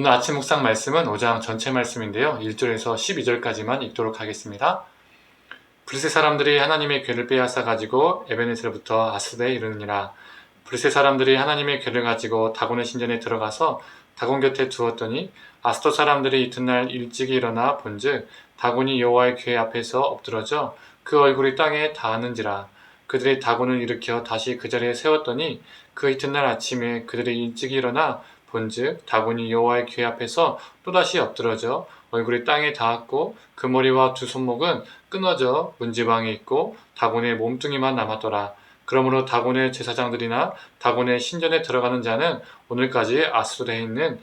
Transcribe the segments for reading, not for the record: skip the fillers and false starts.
오늘 아침 묵상 말씀은 5장 전체 말씀인데요. 1절에서 12절까지만 읽도록 하겠습니다. 블레셋 사람들이 하나님의 궤를 빼앗아 가지고 에베네셀부터 아스도에 이르느니라. 블레셋 사람들이 하나님의 궤를 가지고 다곤의 신전에 들어가서 다곤 곁에 두었더니 아스도 사람들이 이튿날 일찍이 일어나 본즉 다곤이 여호와의 궤 앞에서 엎드러져 그 얼굴이 땅에 닿았는지라. 그들이 다곤을 일으켜 다시 그 자리에 세웠더니 그 이튿날 아침에 그들이 일찍이 일어나 본즉 다곤이 여호와의 궤 앞에서 또다시 엎드러져 얼굴이 땅에 닿았고 그 머리와 두 손목은 끊어져 문지방에 있고 다곤의 몸뚱이만 남았더라. 그러므로 다곤의 제사장들이나 다곤의 신전에 들어가는 자는 오늘까지 아스도에 있는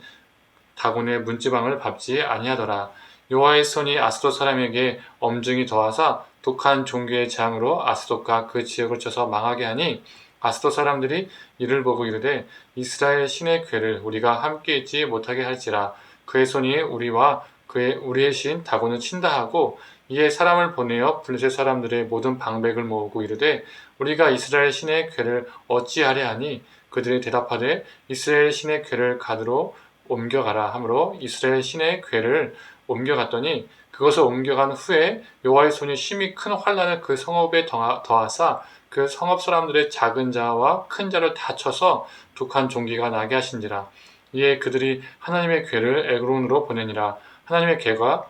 다곤의 문지방을 밟지 아니하더라. 여호와의 손이 아스돗 사람에게 엄중히 더하사 독한 종교의 재앙으로 아스돗과 그 지역을 쳐서 망하게 하니 아스돗 사람들이 이를 보고 이르되 이스라엘 신의 궤를 우리가 함께 있지 못하게 할지라. 그의 손이 우리와 우리의 신 다곤을 친다 하고 이에 사람을 보내어 블레셋 사람들의 모든 방백을 모으고 이르되 우리가 이스라엘 신의 궤를 어찌하려 하니 그들이 대답하되 이스라엘 신의 궤를 가드로 옮겨가라 하므로 이스라엘 신의 궤를 옮겨갔더니 그것을 옮겨간 후에 여호와의 손이 심히 큰 환난을 그 성읍에 더하사 그 성읍 사람들의 작은 자와 큰 자를 다 쳐서 독한 종기가 나게 하신지라. 이에 그들이 하나님의 궤를 에그론으로 보내니라. 하나님의 궤가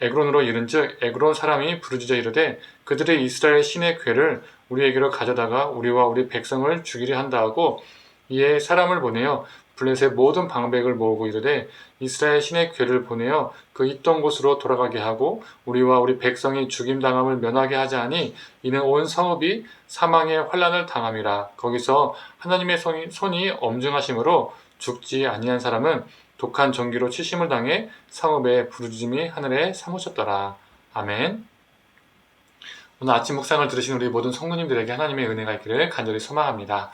에그론으로 이른즉 에그론 사람이 부르짖어 이르되 그들이 이스라엘 신의 궤를 우리에게로 가져다가 우리와 우리 백성을 죽이려 한다 하고 이에 사람을 보내어 블레셋 모든 방백을 모으고 이르되 이스라엘 신의 궤를 보내어 그 있던 곳으로 돌아가게 하고 우리와 우리 백성이 죽임당함을 면하게 하자 하니 이는 온 성읍이 사망의 환난을 당함이라. 거기서 하나님의 손이 엄중하심으로 죽지 아니한 사람은 독한 전기로 치심을 당해 성읍의 부르짖음이 하늘에 사무쳤더라. 아멘. 오늘 아침 묵상을 들으신 우리 모든 성도님들에게 하나님의 은혜가 있기를 간절히 소망합니다.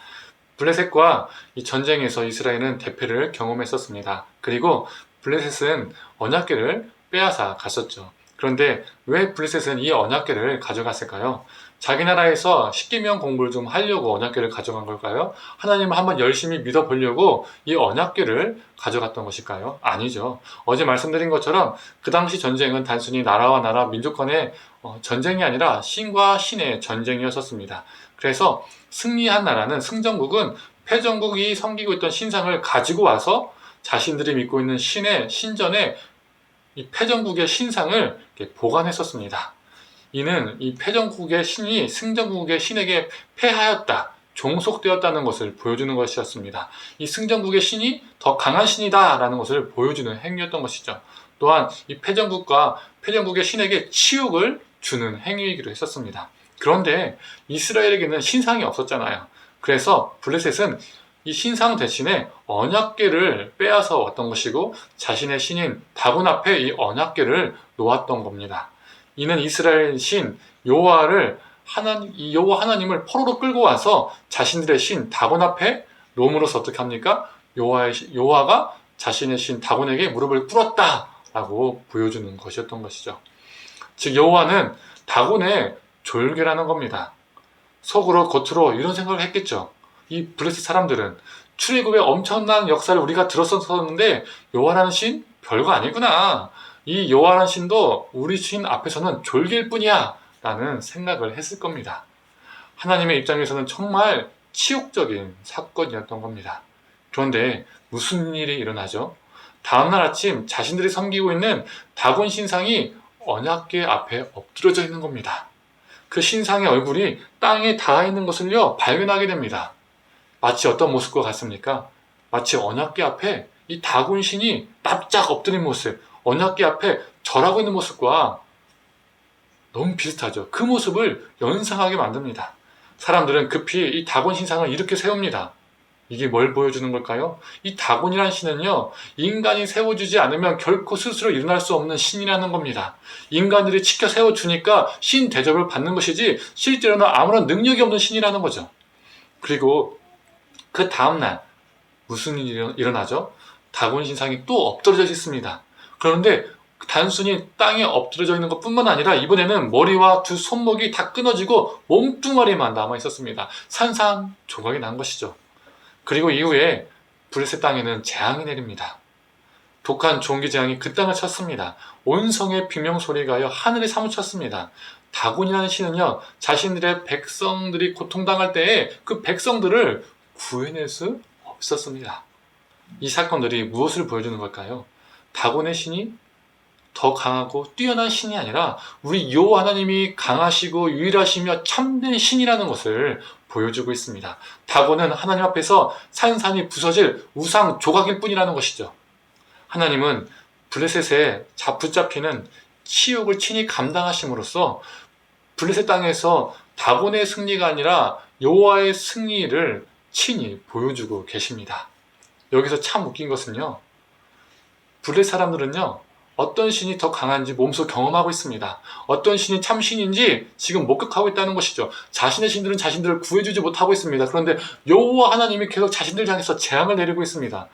블레셋과 이 전쟁에서 이스라엘은 대패를 경험했었습니다. 그리고 블레셋은 언약궤를 빼앗아 갔었죠. 그런데 왜 블레셋은 이 언약궤를 가져갔을까요? 자기 나라에서 십계명 공부를 좀 하려고 언약궤를 가져간 걸까요? 하나님을 한번 열심히 믿어보려고 이 언약궤를 가져갔던 것일까요? 아니죠. 어제 말씀드린 것처럼 그 당시 전쟁은 단순히 나라와 나라, 민족 간의 전쟁이 아니라 신과 신의 전쟁이었었습니다. 그래서 승리한 나라는 승전국은 패전국이 섬기고 있던 신상을 가지고 와서 자신들이 믿고 있는 신전에 이 패전국의 신상을 보관했었습니다. 이는 이 패전국의 신이 승전국의 신에게 패하였다, 종속되었다는 것을 보여주는 것이었습니다. 이 승전국의 신이 더 강한 신이다라는 것을 보여주는 행위였던 것이죠. 또한 이 패전국의 신에게 치욕을 주는 행위이기도 했었습니다. 그런데 이스라엘에게는 신상이 없었잖아요. 그래서 블레셋은 이 신상 대신에 언약궤를 빼앗아 왔던 것이고 자신의 신인 다곤 앞에 이 언약궤를 놓았던 겁니다. 이는 이스라엘 신 여호와 하나님을 포로로 끌고 와서 자신들의 신 다곤 앞에 놓음으로써 어떻게 합니까? 여호와가 자신의 신 다곤에게 무릎을 꿇었다라고 보여주는 것이었던 것이죠. 즉 여호와는 다곤의 졸개라는 겁니다. 속으로 겉으로 이런 생각을 했겠죠. 이 블레셋 사람들은 출애굽의 엄청난 역사를 우리가 들었었는데 여호와라는 신 별거 아니구나. 이 여호와라는 신도 우리 신 앞에서는 졸개일 뿐이야 라는 생각을 했을 겁니다. 하나님의 입장에서는 정말 치욕적인 사건이었던 겁니다. 그런데 무슨 일이 일어나죠? 다음날 아침 자신들이 섬기고 있는 다곤 신상이 언약궤 앞에 엎드려져 있는 겁니다. 그 신상의 얼굴이 땅에 닿아 있는 것을요 발견하게 됩니다. 마치 어떤 모습과 같습니까? 마치 언약궤 앞에 이 다곤 신이 납작 엎드린 모습, 언약궤 앞에 절하고 있는 모습과 너무 비슷하죠. 그 모습을 연상하게 만듭니다. 사람들은 급히 이 다곤 신상을 이렇게 세웁니다. 이게 뭘 보여주는 걸까요? 이 다곤이라는 신은요, 인간이 세워주지 않으면 결코 스스로 일어날 수 없는 신이라는 겁니다. 인간들이 치켜 세워주니까 신 대접을 받는 것이지 실제로는 아무런 능력이 없는 신이라는 거죠. 그리고 그 다음날 무슨 일이 일어나죠? 다곤 신상이 또 엎드려져 있습니다. 그런데 단순히 땅에 엎드려져 있는 것뿐만 아니라 이번에는 머리와 두 손목이 다 끊어지고 몸뚱아리만 남아 있었습니다. 산산조각이 난 것이죠. 그리고 이후에 블레셋 땅에는 재앙이 내립니다. 독한 종기재앙이 그 땅을 쳤습니다. 온 성의 비명소리가요 하늘에 사무쳤습니다. 다곤이라는 신은요 자신들의 백성들이 고통당할 때에 그 백성들을 구해낼 수 없었습니다. 이 사건들이 무엇을 보여주는 걸까요? 다곤의 신이 더 강하고 뛰어난 신이 아니라 우리 여호와 하나님이 강하시고 유일하시며 참된 신이라는 것을 보여주고 있습니다. 다곤은 하나님 앞에서 산산이 부서질 우상 조각일 뿐이라는 것이죠. 하나님은 블레셋에 붙잡히는 치욕을 친히 감당하심으로써 블레셋 땅에서 다곤의 승리가 아니라 여호와의 승리를 친히 보여주고 계십니다. 여기서 참 웃긴 것은요, 블레셋 사람들은요 어떤 신이 더 강한지 몸소 경험하고 있습니다. 어떤 신이 참 신인지 지금 목격하고 있다는 것이죠. 자신의 신들은 자신들을 구해주지 못하고 있습니다. 그런데 여호와 하나님이 계속 자신들 향해서 재앙을 내리고 있습니다.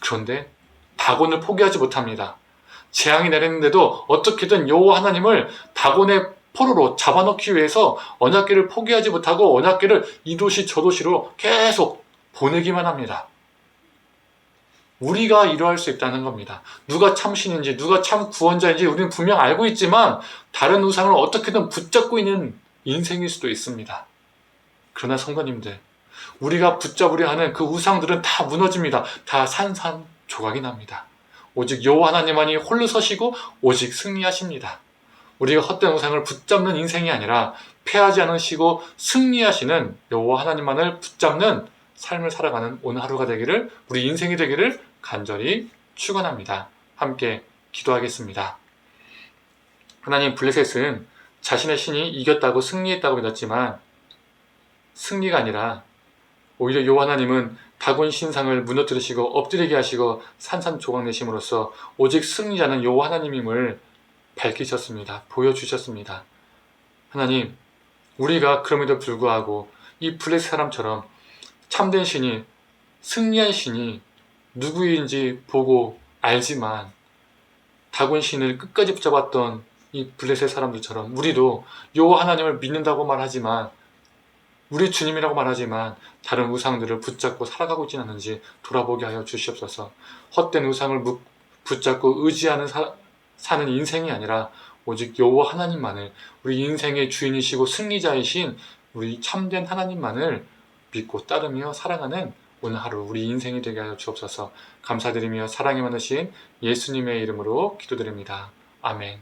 그런데 다곤을 포기하지 못합니다. 재앙이 내렸는데도 어떻게든 여호와 하나님을 다곤의 포로로 잡아넣기 위해서 언약궤를 포기하지 못하고 언약궤를 이 도시 저 도시로 계속 보내기만 합니다. 우리가 이러할 수 있다는 겁니다. 누가 참 신인지 누가 참 구원자인지 우리는 분명 알고 있지만 다른 우상을 어떻게든 붙잡고 있는 인생일 수도 있습니다. 그러나 성도님들, 우리가 붙잡으려 하는 그 우상들은 다 무너집니다. 다 산산조각이 납니다. 오직 여호와 하나님만이 홀로 서시고 오직 승리하십니다. 우리가 헛된 우상을 붙잡는 인생이 아니라 패하지 않으시고 승리하시는 여호와 하나님만을 붙잡는 삶을 살아가는 오늘 하루가 되기를, 우리 인생이 되기를 간절히 축원합니다. 함께 기도하겠습니다. 하나님, 블레셋은 자신의 신이 이겼다고 승리했다고 믿었지만 승리가 아니라 오히려 여호와 하나님은 다곤 신상을 무너뜨리시고 엎드리게 하시고 산산조각 내심으로써 오직 승리자는 여호와 하나님임을 밝히셨습니다. 보여주셨습니다. 하나님, 우리가 그럼에도 불구하고 이 블레셋 사람처럼 참된 신이, 승리한 신이 누구인지 보고 알지만 다곤 신을 끝까지 붙잡았던 이 블레셋 사람들처럼 우리도 여호와 하나님을 믿는다고 말하지만, 우리 주님이라고 말하지만 다른 우상들을 붙잡고 살아가고 있지는 않은지 돌아보게 하여 주시옵소서. 헛된 우상을 붙잡고 의지하는 사는 인생이 아니라 오직 여호와 하나님만을, 우리 인생의 주인이시고 승리자이신 우리 참된 하나님만을 믿고 따르며 살아가는 오늘 하루 우리 인생이 되게 하여 주옵소서. 감사드리며 사랑이 많으신 예수님의 이름으로 기도드립니다. 아멘.